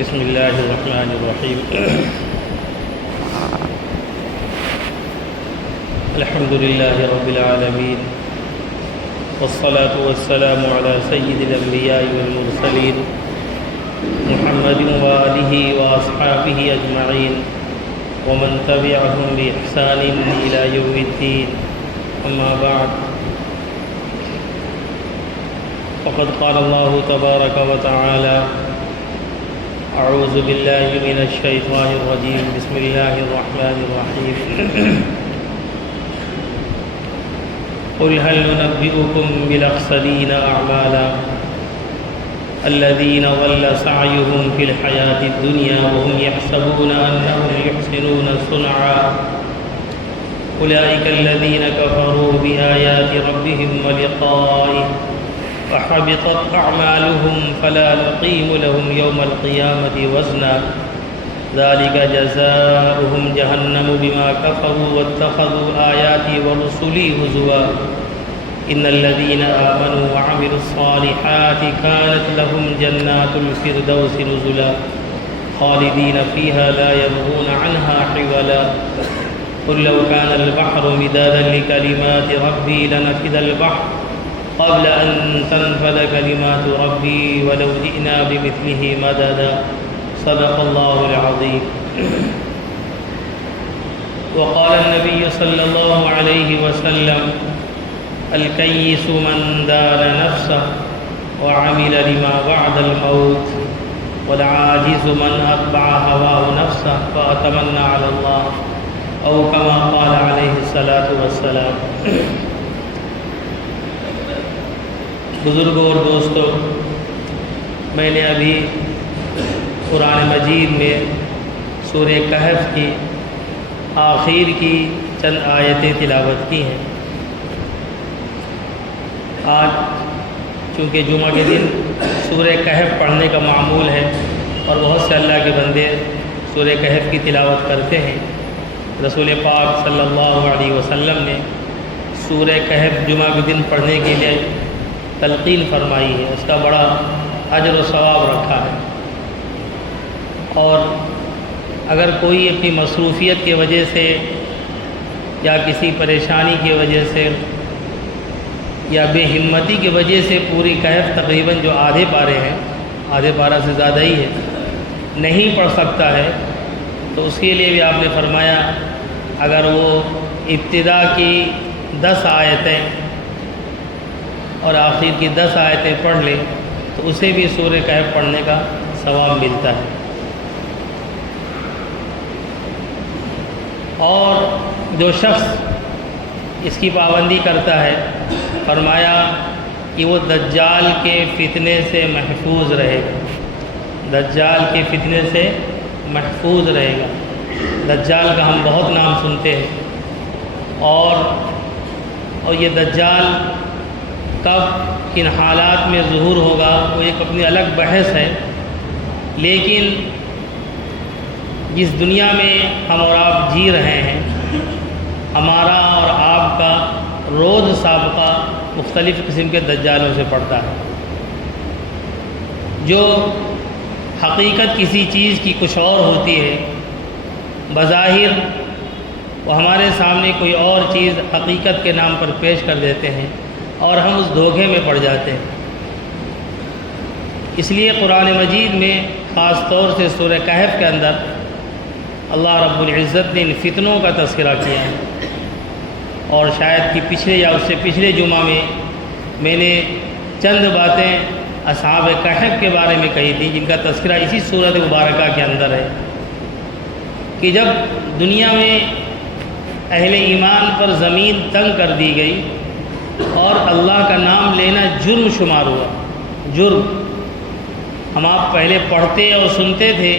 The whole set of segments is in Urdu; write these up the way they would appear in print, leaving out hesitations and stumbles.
بسم اللہ الرحمن الرحیم الحمد للہ رب العالمین والصلاة والسلام علی سید الانبیاء والمرسلین محمد وآلہ واصحابہ اجمعین ومن تبعهم بإحسان إلى يوم الدین اما بعد فقد قال الله تبارك وتعالى اعوذ باللہ من الشیطان الرجیم بسم اللہ الرحمن الرحیم قل هل ننبئكم بالاخسرین اعمالا الذین ضل سعیهم فی الحیاة الدنیا وهم يحسبون انهم يحسنون صنعا اولئک الذین کفروا بآیات ربهم ولقائه وحبطت أعمالهم فلا نقيم لهم يوم القيامة وزنا ذلك جزاؤهم جهنم بما كفروا واتخذوا آياتي ورسلي هزوا إن الذين آمنوا وعملوا الصالحات كانت لهم جنات الفردوس نزلا خالدين فيها لا يبغون عنها حولا قل لو كان البحر مدادا لكلمات ربي لنفد البحر قبل أن تنفد كلمات ربي ولو جئنا بمثله مددا صدق الله العظيم وقال النبي صلى الله عليه وسلم الكيس من دان نفسه وعمل لما بعد الموت والعاجز من أتبع هواه نفسه فأتمنى على الله أو كما قال عليه الصلاة والسلام بزرگوں اور دوستوں، میں نے ابھی قرآن مجید میں سورہ کہف کی آخر کی چند آیتیں تلاوت کی ہیں۔ آج چونکہ جمعہ کے دن سورہ کہف پڑھنے کا معمول ہے اور بہت سے اللہ کے بندے سورہ کہف کی تلاوت کرتے ہیں، رسول پاک صلی اللہ علیہ وسلم نے سورہ کہف جمعہ کے دن پڑھنے کے لیے تلقین فرمائی ہے، اس کا بڑا اجر و ثواب رکھا ہے۔ اور اگر کوئی اپنی مصروفیت کی وجہ سے یا کسی پریشانی کی وجہ سے یا بے ہمتی کی وجہ سے پوری کہف تقریباً جو آدھے پارے ہیں، آدھے پارہ سے زیادہ ہی ہے، نہیں پڑھ سکتا ہے تو اس کے لیے بھی آپ نے فرمایا اگر وہ ابتدا کی 10 آیتیں اور آخر کی 10 آیتیں پڑھ لے تو اسے بھی سورہ کہف پڑھنے کا ثواب ملتا ہے۔ اور جو شخص اس کی پابندی کرتا ہے، فرمایا کہ وہ دجال کے فتنے سے محفوظ رہے گا، دجال کے فتنے سے محفوظ رہے گا۔ دجال کا ہم بہت نام سنتے ہیں اور یہ دجال کب کن حالات میں ظہور ہوگا وہ ایک اپنی الگ بحث ہے، لیکن جس دنیا میں ہم اور آپ جی رہے ہیں، ہمارا اور آپ کا روز سابقہ مختلف قسم کے دجالوں سے پڑتا ہے۔ جو حقیقت کسی چیز کی کچھ اور ہوتی ہے، بظاہر وہ ہمارے سامنے کوئی اور چیز حقیقت کے نام پر پیش کر دیتے ہیں اور ہم اس دھوکے میں پڑ جاتے ہیں۔ اس لیے قرآن مجید میں خاص طور سے سورہ کہف کے اندر اللہ رب العزت نے ان فتنوں کا تذکرہ کیا ہے، اور شاید کہ پچھلے یا اس سے پچھلے جمعہ میں نے چند باتیں اصحاب کہف کے بارے میں کہی تھی جن کا تذکرہ اسی سورۃ مبارکہ کے اندر ہے کہ جب دنیا میں اہل ایمان پر زمین تنگ کر دی گئی اور اللہ کا نام لینا جرم شمار ہوا، جرم۔ ہم آپ پہلے پڑھتے اور سنتے تھے،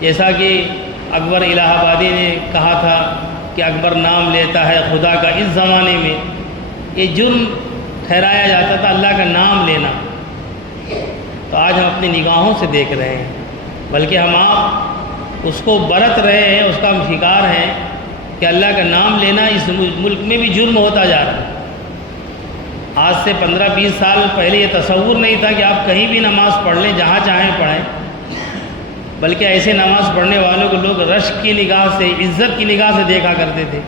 جیسا کہ اکبر الہ آبادی نے کہا تھا کہ اکبر نام لیتا ہے خدا کا اس زمانے میں، یہ جرم ٹھہرایا جاتا تھا اللہ کا نام لینا۔ تو آج ہم اپنی نگاہوں سے دیکھ رہے ہیں، بلکہ ہم آپ اس کو برت رہے ہیں، اس کا ہم شکار ہیں کہ اللہ کا نام لینا اس ملک میں بھی جرم ہوتا جا رہا ہے۔ آج سے 15-20 سال پہلے یہ تصور نہیں تھا کہ آپ کہیں بھی نماز پڑھ لیں، جہاں چاہیں پڑھیں، بلکہ ایسے نماز پڑھنے والوں کو لوگ رشک کی نگاہ سے، عزت کی نگاہ سے دیکھا کرتے تھے۔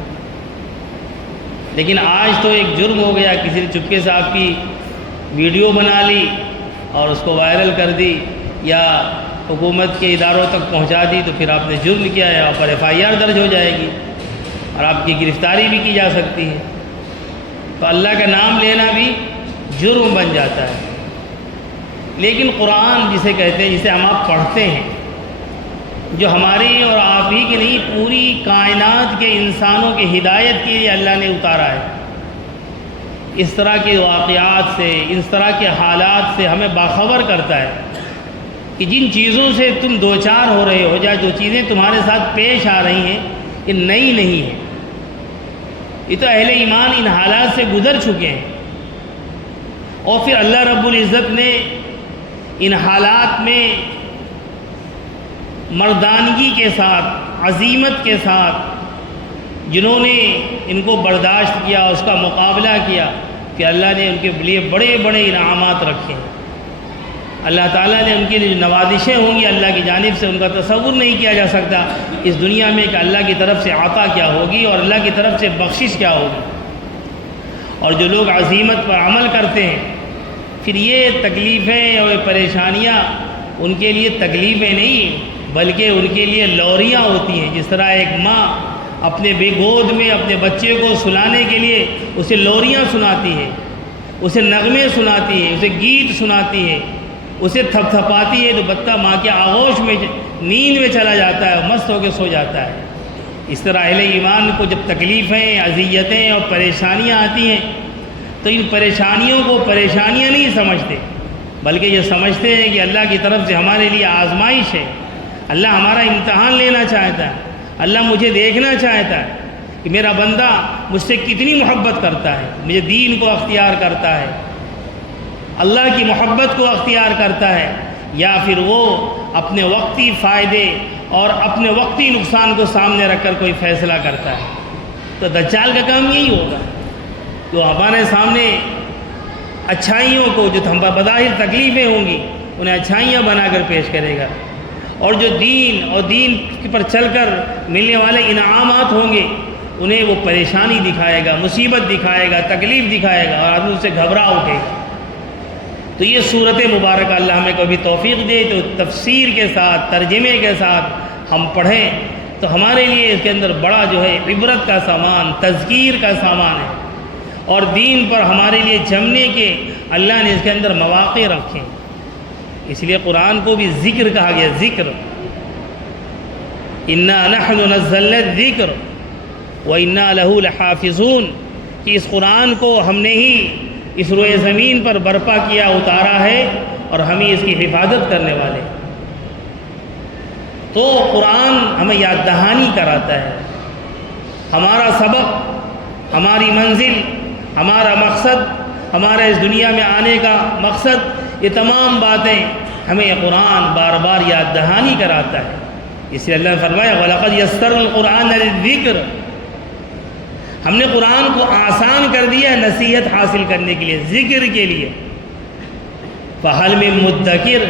لیکن آج تو ایک جرم ہو گیا، کسی نے چپکے سے آپ کی ویڈیو بنا لی اور اس کو وائرل کر دی یا حکومت کے اداروں تک پہنچا دی، تو پھر آپ نے جرم کیا ہے، آپ پر FIR درج ہو جائے گی اور آپ کی گرفتاری بھی کی جا سکتی ہے۔ تو اللہ کا نام لینا بھی جرم بن جاتا ہے۔ لیکن قرآن جسے کہتے ہیں، جسے ہم آپ پڑھتے ہیں، جو ہماری اور آپ ہی کی نہیں، پوری کائنات کے انسانوں کی ہدایت کے لیے اللہ نے اتارا ہے۔ اس طرح کے واقعات سے، اس طرح کے حالات سے ہمیں باخبر کرتا ہے کہ جن چیزوں سے تم دوچار ہو رہے ہو، یا جو چیزیں تمہارے ساتھ پیش آ رہی ہیں، یہ نئی نہیں ہیں۔ یہ تو اہل ایمان ان حالات سے گزر چکے ہیں، اور پھر اللہ رب العزت نے ان حالات میں مردانگی کے ساتھ، عزیمت کے ساتھ جنہوں نے ان کو برداشت کیا، اس کا مقابلہ کیا، کہ اللہ نے ان کے لیے بڑے بڑے انعامات رکھے ہیں۔ اللہ تعالیٰ نے ان کی جو نوازشیں ہوں گی اللہ کی جانب سے، ان کا تصور نہیں کیا جا سکتا اس دنیا میں کہ اللہ کی طرف سے عطا کیا ہوگی اور اللہ کی طرف سے بخشش کیا ہوگی۔ اور جو لوگ عزیمت پر عمل کرتے ہیں، پھر یہ تکلیفیں اور پریشانیاں ان کے لیے تکلیفیں نہیں بلکہ ان کے لیے لوریاں ہوتی ہیں۔ جس طرح ایک ماں اپنے گود میں اپنے بچے کو سلانے کے لیے اسے لوریاں سناتی ہے، اسے نغمے سناتی ہے، اسے گیت سناتی ہے، اسے تھپ تھپاتی ہے، تو بچہ ماں کے آغوش میں نیند میں چلا جاتا ہے، مست ہو کے سو جاتا ہے۔ اس طرح اہل ایمان کو جب تکلیفیں، اذیتیں اور پریشانیاں آتی ہیں تو ان پریشانیوں کو پریشانیاں نہیں سمجھتے، بلکہ یہ سمجھتے ہیں کہ اللہ کی طرف سے ہمارے لیے آزمائش ہے، اللہ ہمارا امتحان لینا چاہتا ہے، اللہ مجھے دیکھنا چاہتا ہے کہ میرا بندہ مجھ سے کتنی محبت کرتا ہے، مجھے دین کو اختیار کرتا ہے، اللہ کی محبت کو اختیار کرتا ہے، یا پھر وہ اپنے وقتی فائدے اور اپنے وقتی نقصان کو سامنے رکھ کر کوئی فیصلہ کرتا ہے۔ تو دجال کا کام یہی ہوگا، تو ہمارے سامنے اچھائیوں کو، جو ہم بظاہر تکلیفیں ہوں گی، انہیں اچھائیاں بنا کر پیش کرے گا، اور جو دین اور دین پر چل کر ملنے والے انعامات ہوں گے انہیں وہ پریشانی دکھائے گا، مصیبت دکھائے گا، تکلیف دکھائے گا، اور آدمی اس سے گھبرا اٹھے گا۔ تو یہ صورت مبارکہ اللہ ہمیں کبھی توفیق دے تو تفسیر کے ساتھ، ترجمے کے ساتھ ہم پڑھیں تو ہمارے لیے اس کے اندر بڑا جو ہے عبرت کا سامان، تذکیر کا سامان ہے، اور دین پر ہمارے لیے جمنے کے اللہ نے اس کے اندر مواقع رکھے۔ اس لیے قرآن کو بھی ذکر کہا گیا، ذکر، اِنَّا نَحْنُ نَزَّلْنَا الذِّكْرَ وَإِنَّا لَهُ لَحَافِظُونَ، کہ اس قرآن کو ہم نے ہی اس روئے زمین پر برپا کیا، اتارا ہے، اور ہم ہی اس کی حفاظت کرنے والے۔ تو قرآن ہمیں یاد دہانی کراتا ہے، ہمارا سبق، ہماری منزل، ہمارا مقصد، ہمارا اس دنیا میں آنے کا مقصد، یہ تمام باتیں ہمیں یہ قرآن بار بار یاد دہانی کراتا ہے۔ اس لیے اللہ نے فرمایا وَلَقَدْ يَسَّرْنَا الْقُرْآنَ لِلذِّكْرِ، ہم نے قرآن کو آسان کر دیا نصیحت حاصل کرنے کے لیے، ذکر کے لیے۔ فَهَلْ مِن مُدَّكِرٍ،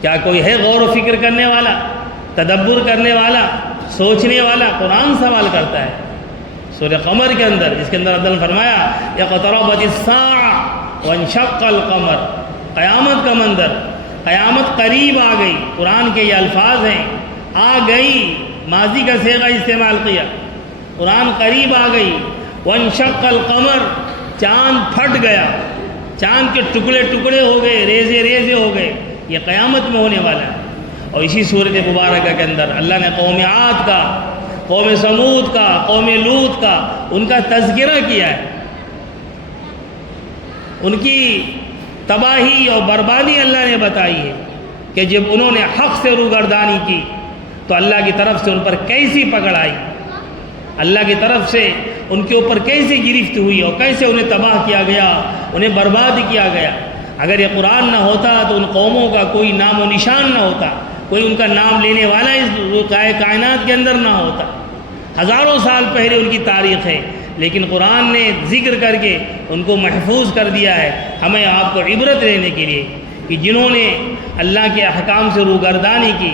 کیا کوئی ہے غور و فکر کرنے والا، تدبر کرنے والا، سوچنے والا؟ قرآن سوال کرتا ہے۔ سورہ قمر کے اندر، اس کے اندر اللہ نے فرمایا اقتربت الساعة وانشق القمر، قیامت کا منظر، قیامت قریب آ گئی۔ قرآن کے یہ الفاظ ہیں، آ گئی، ماضی کا صیغہ استعمال کیا، قرآن قریب آ گئی۔ وانشق القمر، چاند پھٹ گیا، چاند کے ٹکڑے ٹکڑے ہو گئے، ریزے ریزے ہو گئے، یہ قیامت میں ہونے والا ہے۔ اور اسی صورت مبارکہ کے اندر اللہ نے قوم عاد کا، قوم سمود کا، قوم لوط کا، ان کا تذکرہ کیا ہے، ان کی تباہی اور بربادی اللہ نے بتائی ہے کہ جب انہوں نے حق سے روگردانی کی تو اللہ کی طرف سے ان پر کیسی پکڑ آئی، اللہ کی طرف سے ان کے اوپر کیسی گرفت ہوئی اور کیسے انہیں تباہ کیا گیا، انہیں برباد کیا گیا۔ اگر یہ قرآن نہ ہوتا تو ان قوموں کا کوئی نام و نشان نہ ہوتا، کوئی ان کا نام لینے والا اس کائنات کے اندر نہ ہوتا۔ ہزاروں سال پہلے ان کی تاریخ ہے، لیکن قرآن نے ذکر کر کے ان کو محفوظ کر دیا ہے، ہمیں آپ کو عبرت لینے کے لیے کہ جنہوں نے اللہ کے احکام سے روگردانی کی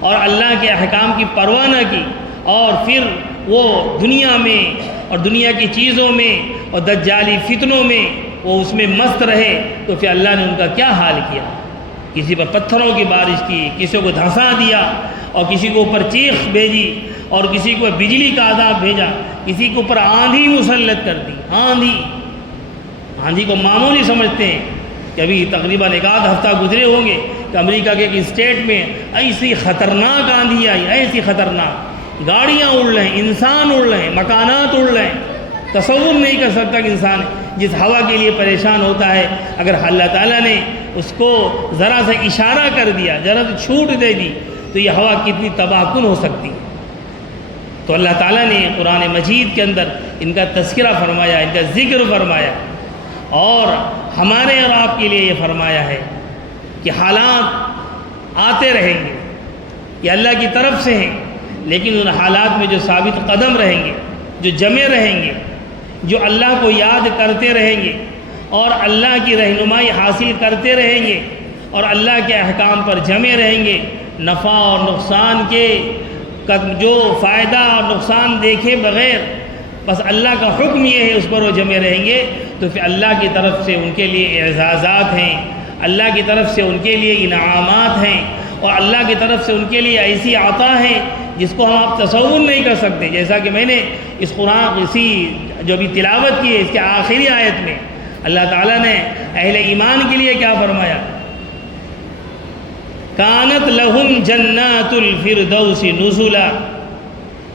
اور اللہ کے احکام کی پرواہ نہ کی، اور پھر وہ دنیا میں اور دنیا کی چیزوں میں اور دجالی فتنوں میں وہ اس میں مست رہے، تو پھر اللہ نے ان کا کیا حال کیا؟ کسی پر پتھروں کی بارش کی، کسی کو دھنسا دیا، اور کسی کو اوپر چیخ بھیجی، اور کسی کو بجلی کا عذاب بھیجا، کسی کے اوپر آندھی مسلط کر دی۔ آندھی کو معمولی سمجھتے ہیں کہ ابھی تقریباً 1 ہفتہ گزرے ہوں گے کہ امریکہ کے ایک اسٹیٹ میں ایسی خطرناک آندھی آئی، ایسی خطرناک، گاڑیاں اڑ رہے ہیں، انسان اڑ رہے ہیں، مکانات اڑ رہے ہیں۔ تصور نہیں کر سکتا کہ انسان جس ہوا کے لیے پریشان ہوتا ہے، اگر اللہ تعالیٰ نے اس کو ذرا سا اشارہ کر دیا، ذرا سا چھوٹ دے دی، تو یہ ہوا کتنی تباہ کن ہو سکتی ہے۔ تو اللہ تعالیٰ نے قرآن مجید کے اندر ان کا تذکرہ فرمایا، ان کا ذکر فرمایا، اور ہمارے اور آپ کے لیے یہ فرمایا ہے کہ حالات آتے رہیں گے، یہ اللہ کی طرف سے ہیں، لیکن ان حالات میں جو ثابت قدم رہیں گے، جو جمے رہیں گے، جو اللہ کو یاد کرتے رہیں گے اور اللہ کی رہنمائی حاصل کرتے رہیں گے اور اللہ کے احکام پر جمے رہیں گے، نفع اور نقصان کے جو فائدہ اور نقصان دیکھے بغیر بس اللہ کا حکم یہ ہے اس پر وہ جمے رہیں گے، تو پھر اللہ کی طرف سے ان کے لیے اعزازات ہیں، اللہ کی طرف سے ان کے لیے انعامات ہیں، اور اللہ کی طرف سے ان کے لیے ایسی عطا ہے جس کو ہم آپ تصور نہیں کر سکتے۔ جیسا کہ میں نے اس قرآن جو ابھی تلاوت کی ہے، اس کے آخری آیت میں اللہ تعالیٰ نے اہل ایمان کے لیے کیا فرمایا؟ کانت لہم جنات الفردوس نزلا،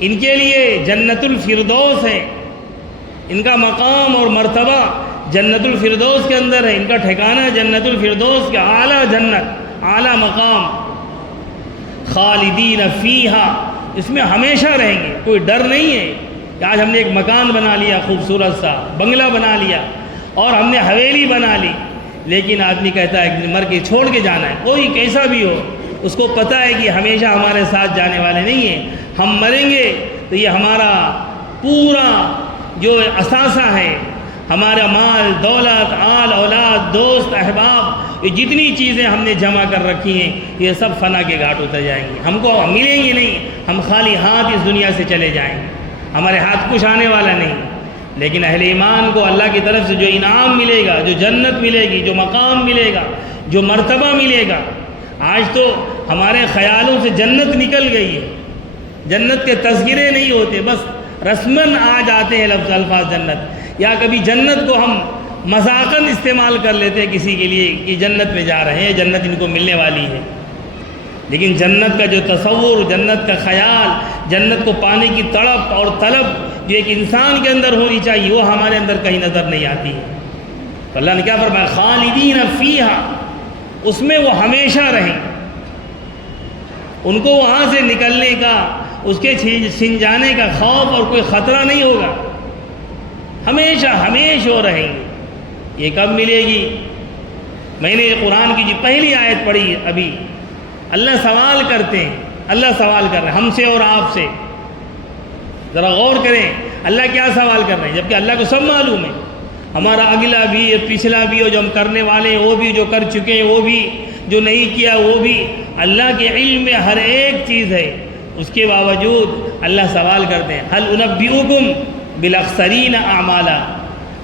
ان کے لیے جنت الفردوس ہے، ان کا مقام اور مرتبہ جنت الفردوس کے اندر ہے، ان کا ٹھکانہ جنت الفردوس کے اعلیٰ جنت، اعلیٰ مقام، خالدین فیہا، اس میں ہمیشہ رہیں گے، کوئی ڈر نہیں ہے کہ آج ہم نے ایک مکان بنا لیا، خوبصورت سا بنگلہ بنا لیا اور ہم نے حویلی بنا لی، لیکن آدمی کہتا ہے کہ مر کے چھوڑ کے جانا ہے۔ کوئی کیسا بھی ہو، اس کو پتہ ہے کہ ہمیشہ ہمارے ساتھ جانے والے نہیں ہیں، ہم مریں گے تو یہ ہمارا پورا جو اثاثہ ہے، ہمارا مال، دولت، آل اولاد، دوست، احباب، یہ جتنی چیزیں ہم نے جمع کر رکھی ہیں، یہ سب فنا کے گھاٹ اتر جائیں گے، ہم کو ملیں گے نہیں، ہم خالی ہاتھ اس دنیا سے چلے جائیں گے، ہمارے ہاتھ کچھ آنے والا نہیں۔ لیکن اہل ایمان کو اللہ کی طرف سے جو انعام ملے گا، جو جنت ملے گی، جو مقام ملے گا، جو مرتبہ ملے گا، آج تو ہمارے خیالوں سے جنت نکل گئی ہے، جنت کے تذکرے نہیں ہوتے، بس رسماً آ جاتے ہیں لفظ الفاظ جنت، یا کبھی جنت کو ہم مذاقاً استعمال کر لیتے ہیں کسی کے لیے کہ جنت میں جا رہے ہیں، جنت ان کو ملنے والی ہے۔ لیکن جنت کا جو تصور، جنت کا خیال، جنت کو پانے کی تڑپ اور طلب جو ایک انسان کے اندر ہونی چاہیے، وہ ہمارے اندر کہیں نظر نہیں آتی ہے۔ تو اللہ نے کیا فرمایا؟ خالدین فیہا، اس میں وہ ہمیشہ رہیں، ان کو وہاں سے نکلنے کا، اس کے چھن جانے کا خوف اور کوئی خطرہ نہیں ہوگا، ہمیشہ ہمیشہ رہیں گے۔ یہ کب ملے گی؟ میں نے قرآن کی جو پہلی آیت پڑھی ابھی، اللہ سوال کرتے ہیں، اللہ سوال کر رہے ہیں ہم سے اور آپ سے، ذرا غور کریں اللہ کیا سوال کر رہے ہیں، جبکہ اللہ کو سب معلوم ہے، ہمارا اگلا بھی، پچھلا بھی، اور جو ہم کرنے والے ہیں وہ بھی، جو کر چکے ہیں وہ بھی، جو نہیں کیا وہ بھی، اللہ کے علم میں ہر ایک چیز ہے۔ اس کے باوجود اللہ سوال کرتے ہیں، هل انبئکم بالاخسرین اعمالا،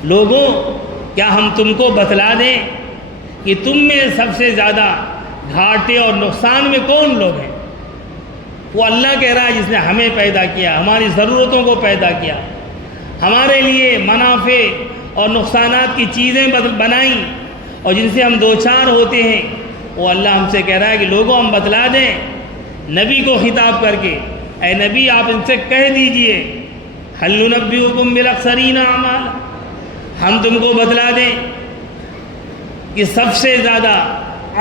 لوگوں کیا ہم تم کو بتلا دیں کہ تم میں سب سے زیادہ گھاٹے اور نقصان میں کون لوگ ہیں؟ وہ اللہ کہہ رہا ہے جس نے ہمیں پیدا کیا، ہماری ضرورتوں کو پیدا کیا، ہمارے لیے منافع اور نقصانات کی چیزیں بنائیں اور جن سے ہم دوچار ہوتے ہیں، وہ اللہ ہم سے کہہ رہا ہے کہ لوگوں ہم بتلا دیں، نبی کو خطاب کر کے، اے نبی آپ ان سے کہہ دیجئے، هل ننبئکم بالاخسرین اعمالا، ہم تم کو بتلا دیں کہ سب سے زیادہ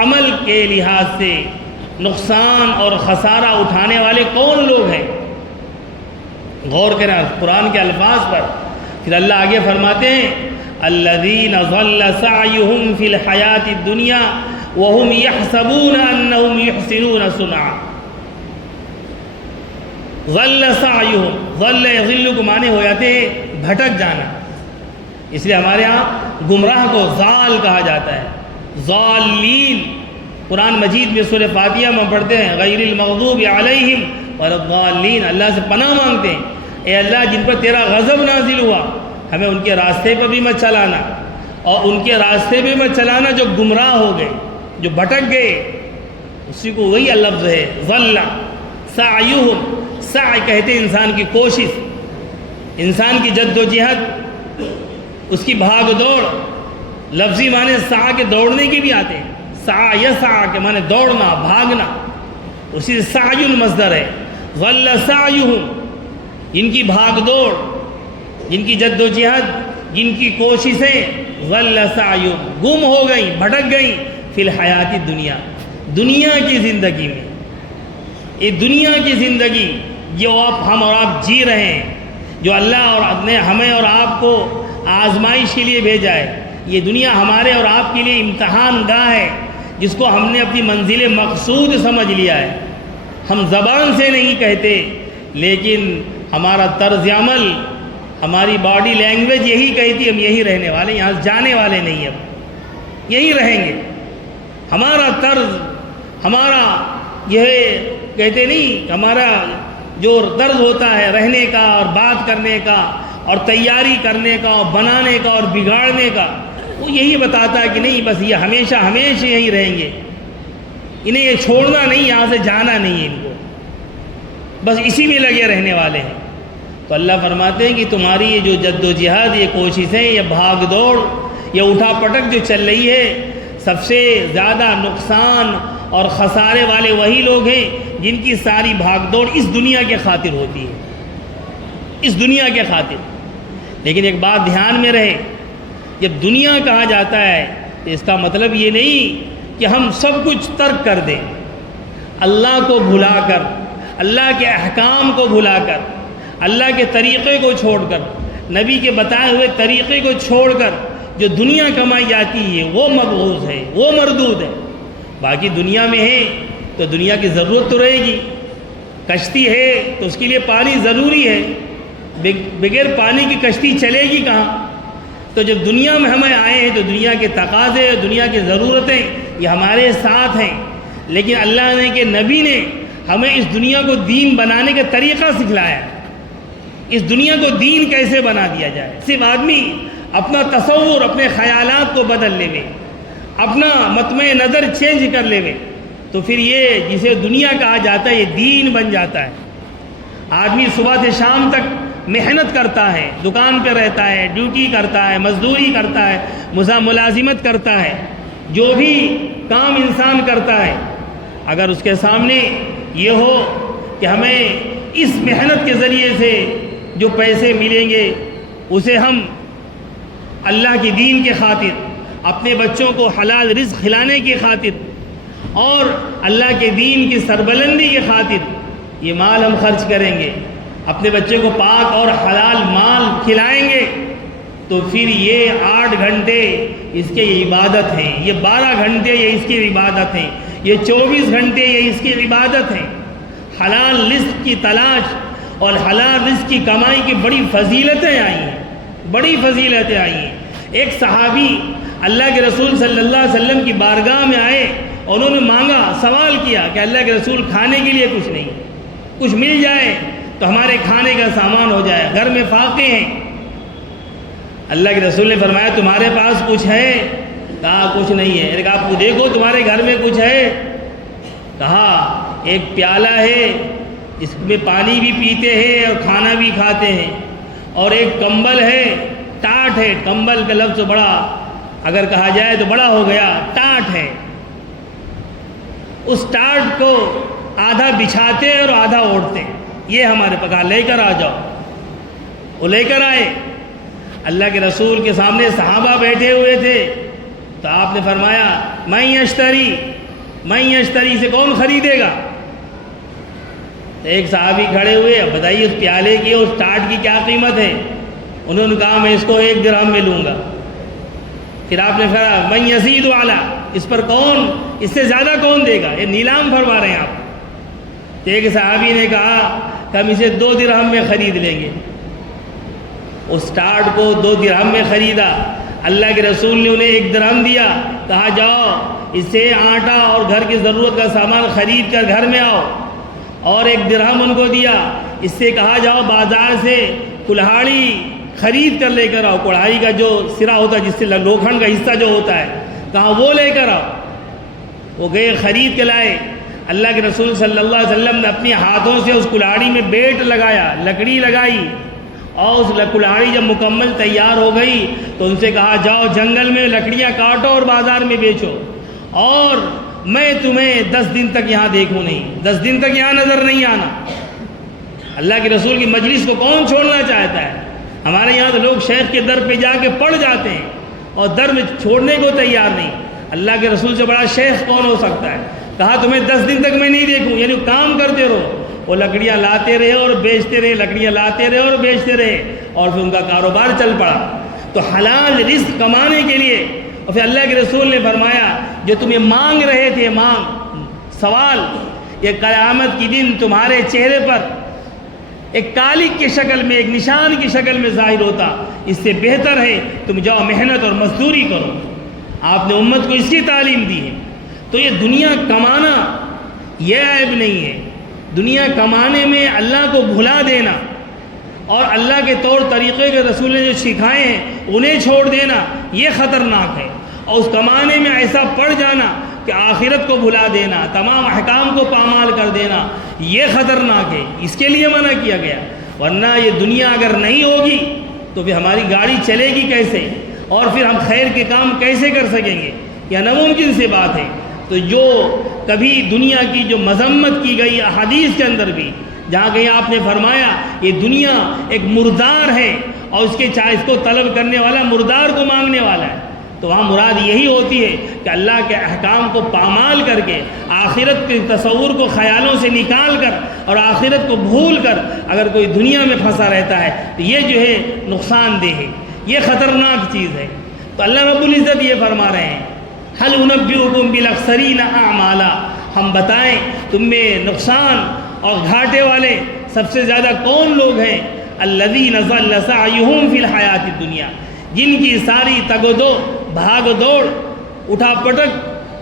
عمل کے لحاظ سے نقصان اور خسارہ اٹھانے والے کون لوگ ہیں؟ غور کریں قرآن کے الفاظ پر۔ پھر اللہ آگے فرماتے ہیں، الذین ضل سعیہم فی الحیاۃ الدنیا وہم یحسبون انہم یحسنون صنعا۔ ضل سعیہم، ضل یضل کو معنی ہو جاتے ہیں بھٹک جانا، اس لیے ہمارے ہاں گمراہ کو ضال کہا جاتا ہے، ضالین، قرآن مجید میں سورہ فاتحہ میں پڑھتے ہیں غیر المغضوب علیہم ولا الضالین، اللہ سے پناہ مانگتے ہیں، اے اللہ جن پر تیرا غضب نازل ہوا ہمیں ان کے راستے پر بھی مت چلانا، اور ان کے راستے بھی مت چلانا جو گمراہ ہو گئے، جو بھٹک گئے۔ اسی کو وہی لفظ ہے ضل سعیہم، سعی کہتے ہیں انسان کی کوشش، انسان کی جد و جہد، اس کی بھاگ دوڑ۔ لفظی معنی سعی کے دوڑنے کی بھی آتے ہیں، سعی یسعی کے معنی دوڑنا، بھاگنا، اسی سے سعی المصدر ہے۔ ضل سعیہم، جن کی بھاگ دوڑ، جن کی جد و جہد، جن کی کوششیں، ضل سعیہم گم ہو گئیں، بھٹک گئیں، فی الحیات دنیا، دنیا کی زندگی میں۔ یہ دنیا کی زندگی جو ہم اور آپ جی رہے ہیں، جو اللہ نے ہمیں اور آپ کو آزمائش کے لیے بھیجا ہے، یہ دنیا ہمارے اور آپ کے لیے امتحان گاہ ہے، جس کو ہم نے اپنی منزل مقصود سمجھ لیا ہے۔ ہم زبان سے نہیں کہتے، لیکن ہمارا طرز عمل، ہماری باڈی لینگویج یہی کہتی ہے ہم یہی رہنے والے، یہاں سے جانے والے نہیں، اب یہی رہیں گے۔ ہمارا طرز، ہمارا یہ کہتے نہیں، ہمارا جو طرز ہوتا ہے رہنے کا اور بات کرنے کا اور تیاری کرنے کا اور بنانے کا اور بگاڑنے کا، وہ یہی بتاتا ہے کہ نہیں بس یہ ہمیشہ ہمیشہ یہیں رہیں گے، انہیں یہ چھوڑنا نہیں، یہاں سے جانا نہیں ہے ان کو، بس اسی میں لگے رہنے والے ہیں۔ تو اللہ فرماتے ہیں کہ تمہاری یہ جو جد و جہاد، یہ کوششیں، یہ بھاگ دوڑ، یہ اٹھا پٹک جو چل رہی ہے، سب سے زیادہ نقصان اور خسارے والے وہی لوگ ہیں جن کی ساری بھاگ دوڑ اس دنیا کے خاطر ہوتی ہے، اس دنیا کے خاطر۔ لیکن ایک بات دھیان میں رہے، جب دنیا کہا جاتا ہے تو اس کا مطلب یہ نہیں کہ ہم سب کچھ ترک کر دیں، اللہ کو بھلا کر، اللہ کے احکام کو بھلا کر، اللہ کے طریقے کو چھوڑ کر، نبی کے بتائے ہوئے طریقے کو چھوڑ کر جو دنیا کمائی جاتی ہے وہ مبغوض ہے، وہ مردود ہے۔ باقی دنیا میں ہے تو دنیا کی ضرورت تو رہے گی، کشتی ہے تو اس کے لیے پانی ضروری ہے، بغیر پانی کی کشتی چلے گی کہاں؟ تو جب دنیا میں ہمیں آئے ہیں تو دنیا کے تقاضے، دنیا کی ضرورتیں یہ ہمارے ساتھ ہیں، لیکن اللہ نے کہ نبی نے ہمیں اس دنیا کو دین بنانے کا طریقہ سکھلایا، اس دنیا کو دین کیسے بنا دیا جائے۔ صرف آدمی اپنا تصور، اپنے خیالات کو بدل لے میں، اپنا مطمع نظر چینج کر لے میں، تو پھر یہ جسے دنیا کہا جاتا ہے یہ دین بن جاتا ہے۔ آدمی صبح سے شام تک محنت کرتا ہے، دکان پہ رہتا ہے، ڈیوٹی کرتا ہے، مزدوری کرتا ہے، ملازمت کرتا ہے، جو بھی کام انسان کرتا ہے، اگر اس کے سامنے یہ ہو کہ ہمیں اس محنت کے ذریعے سے جو پیسے ملیں گے اسے ہم اللہ کی دین کے خاطر، اپنے بچوں کو حلال رزق کھلانے کی خاطر اور اللہ کے دین کی سربلندی کی خاطر یہ مال ہم خرچ کریں گے، اپنے بچے کو پاک اور حلال مال کھلائیں گے، تو پھر یہ 8 گھنٹے اس کے عبادت ہیں، یہ 12 گھنٹے یہ اس کی عبادت ہیں، یہ 24 گھنٹے یہ اس کی عبادت ہیں۔ حلال رزق کی تلاش اور حلال رزق کی کمائی کی بڑی فضیلتیں آئی ہیں، بڑی فضیلتیں آئی ہیں۔ ایک صحابی اللہ کے رسول صلی اللہ علیہ وسلم کی بارگاہ میں آئے، انہوں نے مانگا، سوال کیا کہ اللہ کے رسول کھانے کے لیے کچھ نہیں، کچھ مل جائے تو ہمارے کھانے کا سامان ہو جائے، گھر میں فاقے ہیں۔ اللہ کے رسول نے فرمایا تمہارے پاس کچھ ہے؟ کہا کچھ نہیں ہے۔ کہا آپ کو دیکھو تمہارے گھر میں کچھ ہے؟ کہا ایک پیالہ ہے جس میں پانی بھی پیتے ہیں اور کھانا بھی کھاتے ہیں، اور ایک کمبل ہے، ٹاٹ ہے، کمبل کا لفظ بڑا اگر کہا جائے تو بڑا ہو گیا، ٹاٹ ہے، اس ٹاٹ کو آدھا بچھاتے اور آدھا اوڑھتے، یہ ہمارے پکا لے کر آ جاؤ۔ وہ لے کر آئے، اللہ کے رسول کے سامنے صحابہ بیٹھے ہوئے تھے، تو آپ نے فرمایا میں یشتری سے کون خریدے گا؟ تو ایک صحابی کھڑے ہوئے، اب بتائیے اس پیالے کی اور اس ٹاٹ کی کیا قیمت ہے؟ انہوں نے کہا میں اس کو 1 درہم میں لوں گا۔ پھر آپ نے فرمایا من یزید والا، اس پر کون، اس سے زیادہ کون دے گا؟ یہ نیلام فرما رہے ہیں آپ۔ تو ایک صحابی نے کہا کہ ہم اسے 2 درہم میں خرید لیں گے۔ اس ٹاٹ کو 2 درہم میں خریدا، اللہ کے رسول نے انہیں 1 درہم دیا، کہا جاؤ اس سے آٹا اور گھر کی ضرورت کا سامان خرید کر گھر میں آؤ، اور 1 درہم ان کو دیا، اس سے کہا جاؤ بازار سے کلہاڑی خرید کر لے کر آؤ، کڑھائی کا جو سرا ہوتا ہے جس سے لوکھنڈ کا حصہ جو ہوتا ہے، کہا وہ لے کر آؤ۔ وہ گئے خرید کے لائے۔ اللہ کے رسول صلی اللہ علیہ وسلم نے اپنے ہاتھوں سے اس کلہاڑی میں بیٹ لگایا، لکڑی لگائی، اور اس کلہاڑی جب مکمل تیار ہو گئی تو ان سے کہا جاؤ جنگل میں لکڑیاں کاٹو اور بازار میں بیچو، اور میں تمہیں 10 دن تک یہاں دیکھوں نہیں، 10 دن تک یہاں نظر نہیں آنا۔ اللہ کے رسول کی مجلس کو کون چھوڑنا چاہتا ہے؟ ہمارے یہاں تو لوگ شیخ کے در پہ جا کے پڑ جاتے ہیں اور در میں چھوڑنے کو تیار نہیں۔ اللہ کے رسول سے بڑا شیخ کون ہو سکتا ہے؟ کہا تمہیں 10 دن تک میں نہیں دیکھوں، یعنی کام کرتے رہو۔ وہ لکڑیاں لاتے رہے اور بیچتے رہے، لکڑیاں لاتے رہے اور بیچتے رہے، اور پھر ان کا کاروبار چل پڑا۔ تو حلال رزق کمانے کے لیے، اور پھر اللہ کے رسول نے فرمایا جو تمہیں مانگ رہے تھے سوال، یہ قیامت کی دن تمہارے چہرے پر ایک کالک کی شکل میں، ایک نشان کی شکل میں ظاہر ہوتا، اس سے بہتر ہے تم جاؤ محنت اور مزدوری کرو۔ آپ نے امت کو اس کی تعلیم دی ہے۔ تو یہ دنیا کمانا یہ عیب نہیں ہے، دنیا کمانے میں اللہ کو بھلا دینا اور اللہ کے طور طریقے کے رسول نے جو سکھائے ہیں انہیں چھوڑ دینا یہ خطرناک ہے، اور اس کمانے میں ایسا پڑ جانا کہ آخرت کو بھلا دینا، تمام احکام کو پامال کر دینا، یہ خطرناک ہے۔ اس کے لیے منع کیا گیا، ورنہ یہ دنیا اگر نہیں ہوگی تو پھر ہماری گاڑی چلے گی کیسے، اور پھر ہم خیر کے کام کیسے کر سکیں گے؟ یہ ناممکن سی بات ہے۔ تو جو کبھی دنیا کی جو مذمت کی گئی احادیث کے اندر بھی، جہاں کہیں آپ نے فرمایا یہ دنیا ایک مردار ہے اور اس کو طلب کرنے والا مردار کو مانگنے والا ہے، تو وہاں مراد یہی ہوتی ہے کہ اللہ کے احکام کو پامال کر کے، آخرت کے تصور کو خیالوں سے نکال کر اور آخرت کو بھول کر اگر کوئی دنیا میں پھنسا رہتا ہے تو یہ جو ہے نقصان دہ ہے، یہ خطرناک چیز ہے۔ تو اللہ رب العزت یہ فرما رہے ہیں حل انبئکم بالاخسرین اعمالا، ہم بتائیں تم میں نقصان اور گھاٹے والے سب سے زیادہ کون لوگ ہیں؟ الذین ضل سعیہم فی الحیات الدنیا، جن کی ساری تگ و دو، بھاگ دوڑ، اٹھا پٹک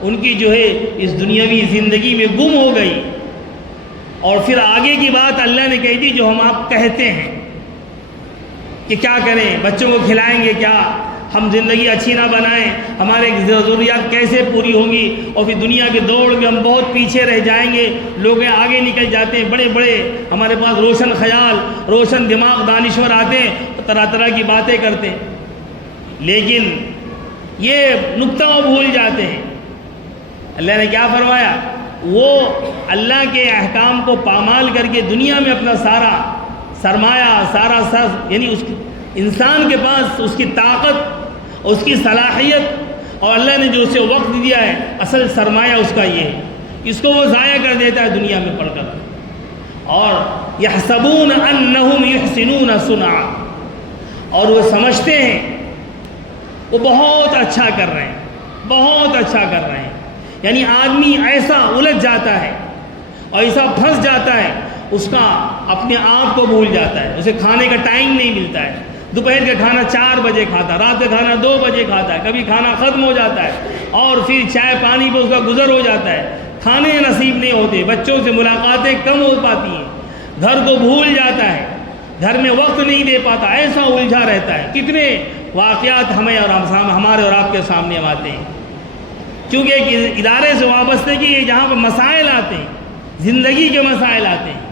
ان کی جو ہے اس دنیاوی زندگی میں گم ہو گئی۔ اور پھر آگے کی بات اللہ نے کہی تھی جو ہم آپ کہتے ہیں کہ کیا کریں، بچوں کو کھلائیں گے کیا، ہم زندگی اچھی نہ بنائیں، ہمارے ضروریات کیسے پوری ہوں گی، اور پھر دنیا کے دوڑ میں ہم بہت پیچھے رہ جائیں گے، لوگ آگے نکل جاتے ہیں، بڑے بڑے ہمارے پاس روشن خیال، روشن دماغ دانشور آتے ہیں، طرح طرح کی باتیں کرتے ہیں، لیکن یہ نقطہ وہ بھول جاتے ہیں۔ اللہ نے کیا فرمایا؟ وہ اللہ کے احکام کو پامال کر کے دنیا میں اپنا سارا سرمایہ، سارا یعنی اس انسان کے پاس اس کی طاقت، اس کی صلاحیت اور اللہ نے جو اسے وقت دیا ہے، اصل سرمایہ اس کا یہ ہے، اس کو وہ ضائع کر دیتا ہے دنیا میں پڑھ کر، اور یحسبون انہم یحسنون صنعا، اور وہ سمجھتے ہیں وہ بہت اچھا کر رہے ہیں، بہت اچھا کر رہے ہیں۔ یعنی آدمی ایسا الجھ جاتا ہے اور ایسا پھنس جاتا ہے، اس کا اپنے آپ کو بھول جاتا ہے، اسے کھانے کا ٹائم نہیں ملتا ہے، دوپہر کا کھانا 4 بجے کھاتا، رات کا کھانا 2 بجے کھاتا ہے، کبھی کھانا ختم ہو جاتا ہے اور پھر چائے پانی پہ اس کا گزر ہو جاتا ہے، کھانے نصیب نہیں ہوتے، بچوں سے ملاقاتیں کم ہو پاتی ہیں، گھر کو بھول جاتا ہے، گھر میں وقت نہیں دے پاتا، ایسا الجھا رہتا ہے۔ کتنے واقعات ہمیں اور ہمارے اور آپ کے سامنے آتے ہیں، کیونکہ ایک ادارے سے وابستگی ہے جہاں پر مسائل آتے ہیں، زندگی کے مسائل آتے ہیں،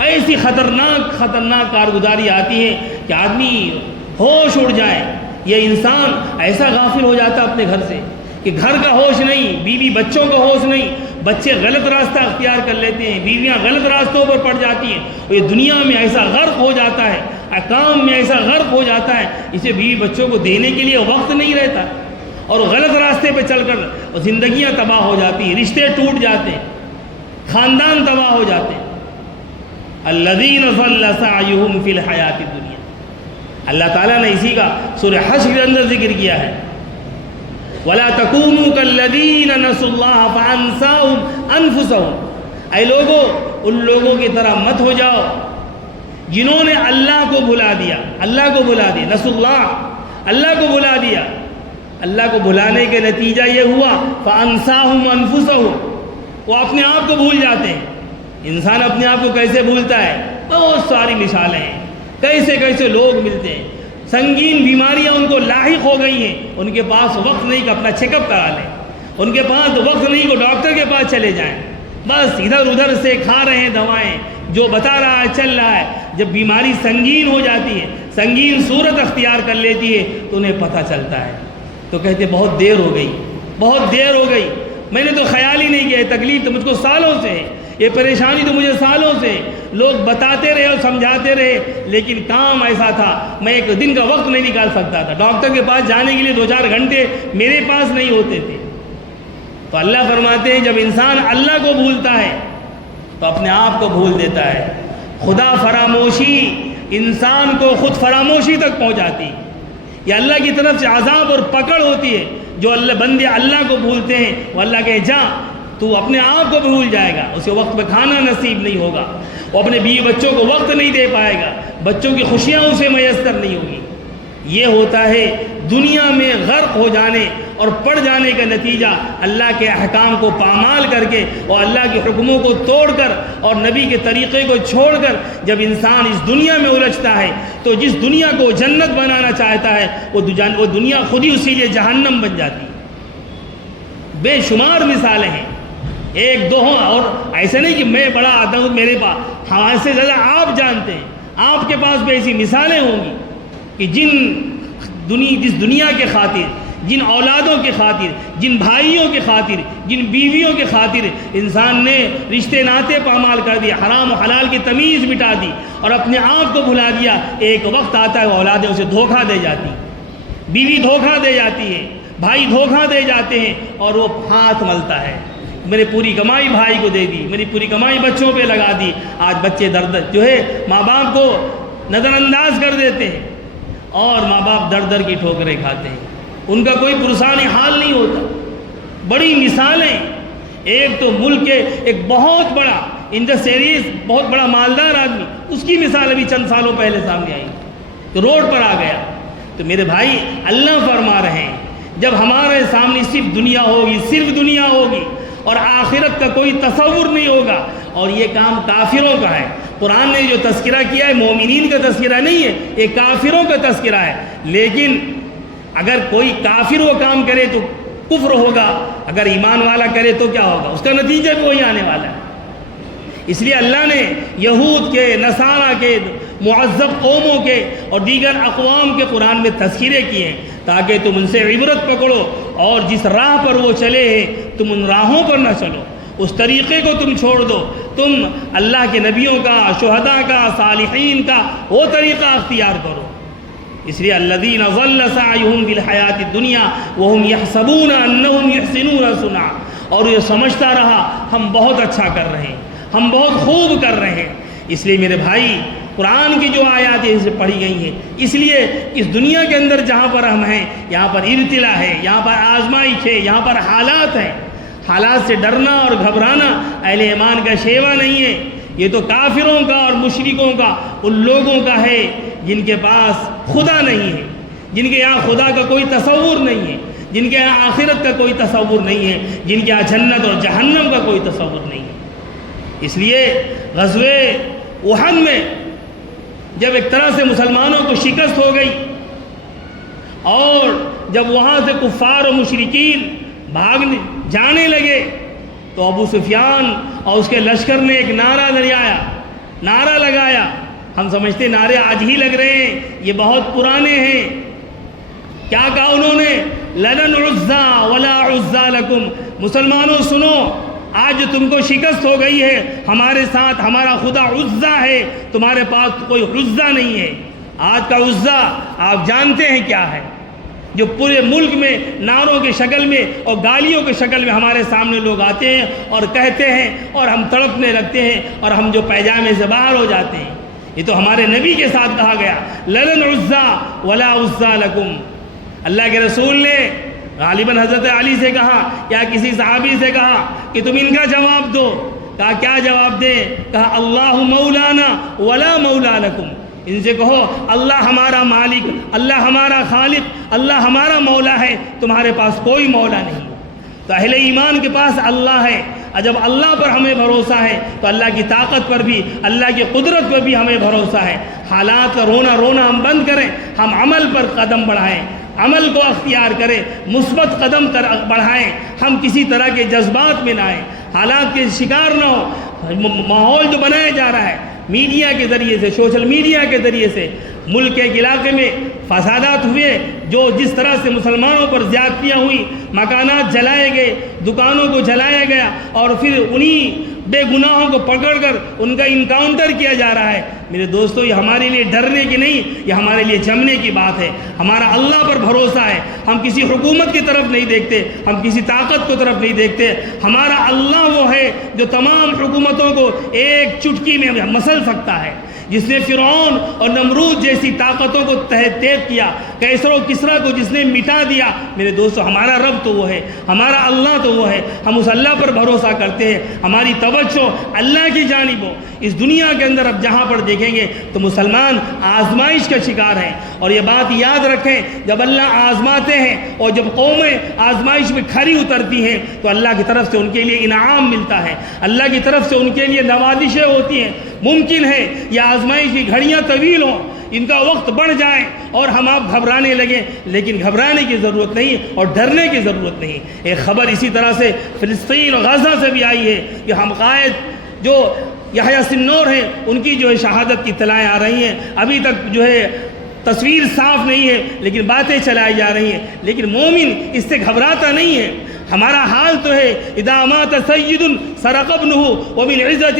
ایسی خطرناک کارگزاری آتی ہے کہ آدمی ہوش اڑ جائے، یہ انسان ایسا غافل ہو جاتا ہے اپنے گھر سے کہ گھر کا ہوش نہیں، بیوی بچوں کا ہوش نہیں، بچے غلط راستہ اختیار کر لیتے ہیں، بیویاں غلط راستوں پر پڑ جاتی ہیں، اور یہ دنیا میں ایسا غرق ہو جاتا ہے، احکام میں ایسا غرق ہو جاتا ہے، اسے بیوی بچوں کو دینے کے لیے وقت نہیں رہتا، اور غلط راستے پہ چل کر زندگیاں تباہ ہو جاتی ہیں، رشتے ٹوٹ جاتے ہیں، خاندان تباہ ہو جاتے ہیں۔ الذین ضل سعیہم فی الحیات الدنیا، اللہ تعالیٰ نے اسی کا سورہ حشر کے اندر ذکر کیا ہے، وَلَا تَكُونُوا كَالَّذِينَ نَسُوا اللَّهَ فَأَنسَاهُمْ أَنفُسَهُمْ، اے لوگو ان لوگوں کی طرح مت ہو جاؤ جنہوں نے اللہ کو بھلا دیا، اللہ کو بھلا دیا، نسوا اللہ، اللہ کو بھلا دیا۔ اللہ کو بھلانے کے نتیجہ یہ ہوا فَأَنْسَاهُمْ أَنفُسَهُمْ، وہ اپنے آپ کو بھول جاتے ہیں۔ انسان اپنے آپ کو کیسے بھولتا ہے؟ بہت ساری مثالیں ہیں، کیسے کیسے لوگ ملتے ہیں، سنگین بیماریاں ان کو لاحق ہو گئی ہیں، ان کے پاس وقت نہیں کہ اپنا چیک اپ کرا لیں، ان کے پاس وقت نہیں کہ ڈاکٹر کے پاس چلے جائیں، بس ادھر ادھر سے کھا رہے ہیں دوائیں، جو بتا رہا ہے چل رہا ہے۔ جب بیماری سنگین ہو جاتی ہے، سنگین صورت اختیار کر لیتی ہے تو انہیں پتہ چلتا ہے، تو کہتے بہت دیر ہو گئی، بہت دیر ہو گئی، میں نے تو خیال ہی نہیں کیا، تکلیف تو مجھ کو سالوں سے ہے، یہ پریشانی تو مجھے سالوں سے، لوگ بتاتے رہے اور سمجھاتے رہے، لیکن کام ایسا تھا میں ایک دن کا وقت نہیں نکال سکتا تھا، ڈاکٹر کے پاس جانے کے لیے 2-4 گھنٹے میرے پاس نہیں ہوتے تھے۔ تو اللہ فرماتے ہیں جب انسان اللہ کو بھولتا ہے تو اپنے آپ کو بھول دیتا ہے۔ خدا فراموشی انسان کو خود فراموشی تک پہنچاتی، یہ اللہ کی طرف سے عذاب اور پکڑ ہوتی ہے۔ جو اللہ بندے اللہ کو بھولتے ہیں وہ اللہ کہے جا تو اپنے آپ کو بھول جائے گا، اسے وقت پہ کھانا نصیب نہیں ہوگا، وہ اپنے بیوی بچوں کو وقت نہیں دے پائے گا، بچوں کی خوشیاں اسے میسر نہیں ہوگی۔ یہ ہوتا ہے دنیا میں غرق ہو جانے اور پڑ جانے کا نتیجہ، اللہ کے احکام کو پامال کر کے اور اللہ کے حکموں کو توڑ کر اور نبی کے طریقے کو چھوڑ کر جب انسان اس دنیا میں الجھتا ہے تو جس دنیا کو جنت بنانا چاہتا ہے وہ دنیا خود ہی اسی لیے جہنم بن جاتی ہے۔ بے شمار مثالیں ہیں، ایک دو ہوں، اور ایسے نہیں کہ میں بڑا آتا ہوں میرے پاس، ہمارے سے زیادہ آپ جانتے ہیں، آپ کے پاس بھی ایسی مثالیں ہوں گی کہ جس دنیا کے خاطر، جن اولادوں کے خاطر، جن بھائیوں کے خاطر، جن بیویوں کے خاطر انسان نے رشتے ناطے پامال کر دیا، حرام و حلال کی تمیز مٹا دی اور اپنے آپ کو بھلا دیا، ایک وقت آتا ہے وہ اولادیں اسے دھوکہ دے جاتی، بیوی دھوکہ دے جاتی ہے، بھائی دھوکہ دے جاتے ہیں اور وہ ہاتھ ملتا ہے، میری پوری کمائی بھائی کو دے دی، میری پوری کمائی بچوں پہ لگا دی۔ آج بچے درد جو ہے ماں باپ کو نظر انداز کر دیتے ہیں اور ماں باپ در در کی ٹھوکریں کھاتے ہیں، ان کا کوئی پرسان حال نہیں ہوتا۔ بڑی مثالیں، ایک تو ملک کے ایک بہت بڑا انڈسٹریز، بہت بڑا مالدار آدمی، اس کی مثال ابھی چند سالوں پہلے سامنے آئی تو روڈ پر آ گیا۔ تو میرے بھائی اللہ فرما رہے ہیں جب ہمارے سامنے صرف دنیا ہوگی، صرف دنیا ہوگی اور آخرت کا کوئی تصور نہیں ہوگا، اور یہ کام کافروں کا ہے۔ قرآن نے جو تذکرہ کیا ہے مومنین کا تذکرہ نہیں ہے، یہ کافروں کا تذکرہ ہے، لیکن اگر کوئی کافر وہ کام کرے تو کفر ہوگا، اگر ایمان والا کرے تو کیا ہوگا، اس کا نتیجہ بھی وہی آنے والا ہے۔ اس لیے اللہ نے یہود کے، نصارہ کے، معذب قوموں کے اور دیگر اقوام کے قرآن میں تذکرے کیے ہیں تاکہ تم ان سے عبرت پکڑو اور جس راہ پر وہ چلے ہیں تم ان راہوں پر نہ چلو، اس طریقے کو تم چھوڑ دو، تم اللہ کے نبیوں کا، شہداء کا، صالحین کا وہ طریقہ اختیار کرو۔ اس لیے الذین ضل سعیہم فی الحیاۃ الدنیا وہم یحسبون انہم یحسنون صنعا، اور یہ سمجھتا رہا ہم بہت اچھا کر رہے ہیں، ہم بہت خوب کر رہے ہیں۔ اس لیے میرے بھائی قرآن کی جو آیات اسے پڑھی گئی ہیں، اس لیے اس دنیا کے اندر جہاں پر ہم ہیں یہاں پر ابتلا ہے، یہاں پر آزمائش ہے، یہاں پر حالات ہیں، حالات سے ڈرنا اور گھبرانا اہل ایمان کا شیوا نہیں ہے، یہ تو کافروں کا اور مشرکوں کا، ان لوگوں کا ہے جن کے پاس خدا نہیں ہے، جن کے یہاں خدا کا کوئی تصور نہیں ہے، جن کے یہاں آخرت کا کوئی تصور نہیں ہے، جن کے یہاں جنت اور جہنم کا کوئی تصور نہیں ہے۔ اس لیے غزوہ احد میں جب ایک طرح سے مسلمانوں کو شکست ہو گئی اور جب وہاں سے کفار و مشرکین بھاگنے جانے لگے تو ابو سفیان اور اس کے لشکر نے ایک نعرہ لگایا، ہم سمجھتے نعرے آج ہی لگ رہے ہیں، یہ بہت پرانے ہیں۔ کیا کہا انہوں نے؟ لَنَا الْعُزَّىٰ وَلَا عُزَّىٰ لَكُمْ، مسلمانوں سنو، آج جو تم کو شکست ہو گئی ہے ہمارے ساتھ ہمارا خدا عزا ہے، تمہارے پاس کوئی عزا نہیں ہے۔ آج کا عزا آپ جانتے ہیں کیا ہے، جو پورے ملک میں نعروں کے شکل میں اور گالیوں کے شکل میں ہمارے سامنے لوگ آتے ہیں اور کہتے ہیں اور ہم تڑپنے لگتے ہیں اور ہم جو پیجامے سے باہر ہو جاتے ہیں۔ یہ تو ہمارے نبی کے ساتھ کہا گیا، لَنَا الْعُزَّىٰ وَلَا عُزَّىٰ لَكُمْ۔ اللہ کے رسول نے غالباً حضرت علی سے کہا یا کسی صحابی سے کہا کہ تم ان کا جواب دو، کہا کیا جواب دے؟ کہا اللہ مولانا ولا مولا لکم، ان سے کہو اللہ ہمارا مالک، اللہ ہمارا خالق، اللہ ہمارا مولا ہے، تمہارے پاس کوئی مولا نہیں۔ تو اہل ایمان کے پاس اللہ ہے، اور جب اللہ پر ہمیں بھروسہ ہے تو اللہ کی طاقت پر بھی، اللہ کی قدرت پر بھی ہمیں بھروسہ ہے۔ حالات کا رونا ہم بند کریں، ہم عمل پر قدم بڑھائیں، عمل کو اختیار کریں، مثبت قدم بڑھائیں، ہم کسی طرح کے جذبات میں نہ آئیں، حالات کے شکار نہ ہو۔ ماحول جو بنایا جا رہا ہے میڈیا کے ذریعے سے، سوشل میڈیا کے ذریعے سے، ملک کے علاقے میں فسادات ہوئے، جو جس طرح سے مسلمانوں پر زیادتیاں ہوئی، مکانات جلائے گئے، دکانوں کو جلایا گیا، اور پھر انہی بے گناہوں کو پکڑ کر ان کا انکاؤنٹر کیا جا رہا ہے۔ میرے دوستو، یہ ہمارے لیے ڈرنے کی نہیں، یہ ہمارے لیے جمنے کی بات ہے۔ ہمارا اللہ پر بھروسہ ہے، ہم کسی حکومت کی طرف نہیں دیکھتے، ہم کسی طاقت کی طرف نہیں دیکھتے۔ ہمارا اللہ وہ ہے جو تمام حکومتوں کو ایک چٹکی میں مسل سکتا ہے، جس نے فرعون اور نمرود جیسی طاقتوں کو تحت تیب کیا، کیسر و کسریٰ کو جس نے مٹا دیا۔ میرے دوستو، ہمارا رب تو وہ ہے، ہمارا اللہ تو وہ ہے، ہم اس اللہ پر بھروسہ کرتے ہیں، ہماری توجہ اللہ کی جانب ہو۔ اس دنیا کے اندر اب جہاں پر دیکھیں گے تو مسلمان آزمائش کا شکار ہیں، اور یہ بات یاد رکھیں، جب اللہ آزماتے ہیں اور جب قومیں آزمائش میں کھری اترتی ہیں تو اللہ کی طرف سے ان کے لیے انعام ملتا ہے، اللہ کی طرف سے ان کے لیے نوازشیں ہوتی ہیں۔ ممکن ہے یہ آزمائش کی گھڑیاں طویل ہوں، ان کا وقت بڑھ جائے اور ہم آپ گھبرانے لگیں، لیکن گھبرانے کی ضرورت نہیں اور ڈرنے کی ضرورت نہیں۔ ایک خبر اسی طرح سے فلسطین اور غزہ سے بھی آئی ہے کہ ہم قائد جو یحییٰ سنور ہیں، ان کی جو ہے شہادت کی اطلاعیں آ رہی ہیں۔ ابھی تک جو ہے تصویر صاف نہیں ہے، لیکن باتیں چلائی جا رہی ہیں، لیکن مومن اس سے گھبراتا نہیں ہے۔ ہمارا حال تو ہے اذا مات سید سرق ابنہ ومن عزت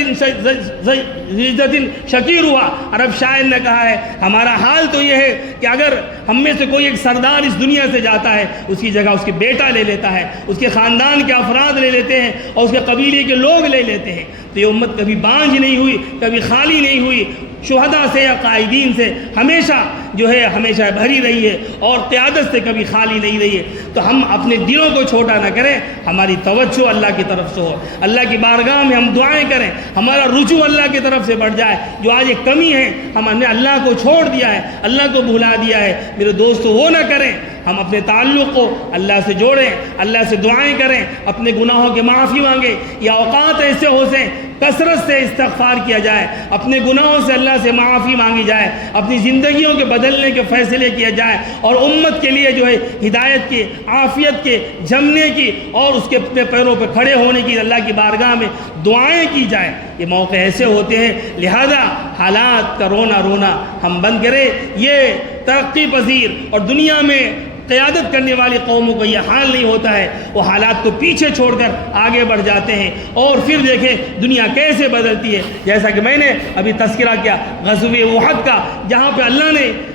شکیرها۔ عرب شاعر نے کہا ہے ہمارا حال تو یہ ہے کہ اگر ہم میں سے کوئی ایک سردار اس دنیا سے جاتا ہے، اس کی جگہ اس کے بیٹا لے لیتا ہے، اس کے خاندان کے افراد لے لیتے ہیں، اور اس کے قبیلے کے لوگ لے لیتے ہیں۔ تو یہ امت کبھی بانجھ نہیں ہوئی، کبھی خالی نہیں ہوئی، شہداء سے یا قائدین سے ہمیشہ جو ہے ہمیشہ بھری رہی ہے، اور قیادت سے کبھی خالی نہیں رہی ہے۔ تو ہم اپنے دلوں کو چھوٹا نہ کریں، ہماری توجہ اللہ کی طرف سے ہو، اللہ کی بارگاہ میں ہم دعائیں کریں، ہمارا رجوع اللہ کی طرف سے بڑھ جائے۔ جو آج ایک کمی ہے، ہم نے اللہ کو چھوڑ دیا ہے، اللہ کو بھلا دیا ہے۔ میرے دوستو، وہ نہ کریں، ہم اپنے تعلق کو اللہ سے جوڑیں، اللہ سے دعائیں کریں، اپنے گناہوں کے معافی مانگیں۔ یا اوقات ایسے ہو سے کثرت سے استغفار کیا جائے، اپنے گناہوں سے اللہ سے معافی مانگی جائے، اپنی زندگیوں کے بدلنے کے فیصلے کیا جائے، اور امت کے لیے جو ہے ہدایت کی، عافیت کے، جمنے کی، اور اس کے اپنے پیروں پہ کھڑے ہونے کی اللہ کی بارگاہ میں دعائیں کی جائیں۔ یہ موقع ایسے ہوتے ہیں، لہذا حالات کا رونا ہم بند کریں۔ یہ ترقی پذیر اور دنیا میں قیادت کرنے والی قوموں کا یہ حال نہیں ہوتا ہے، وہ حالات کو پیچھے چھوڑ کر آگے بڑھ جاتے ہیں، اور پھر دیکھیں دنیا کیسے بدلتی ہے۔ جیسا کہ میں نے ابھی تذکرہ کیا غزوہ احد کا، جہاں پہ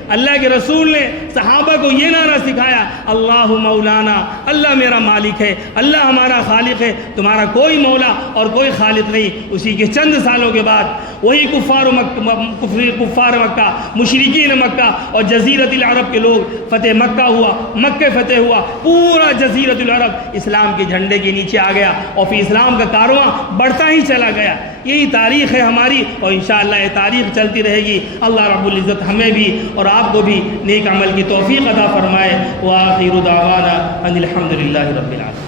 اللہ کے رسول نے صحابہ کو یہ نعرہ سکھایا، اللہ مولانا، اللہ میرا مالک ہے، اللہ ہمارا خالق ہے، تمہارا کوئی مولا اور کوئی خالق نہیں۔ اسی کے چند سالوں کے بعد وہی کفار مکہ، مشرکین مکہ اور جزیرۃ العرب کے لوگ، فتح مکہ ہوا، مکہ فتح ہوا، پورا جزیرۃ العرب اسلام کے جھنڈے کے نیچے آ گیا، اور پھر اسلام کا کارواں بڑھتا ہی چلا گیا۔ یہی تاریخ ہے ہماری، اور انشاءاللہ یہ تاریخ چلتی رہے گی۔ اللہ رب العزت ہمیں بھی اور آپ کو بھی نیک عمل کی توفیق عطا فرمائے۔ وآخر دعوانا ان الحمد للہ رب العالمین۔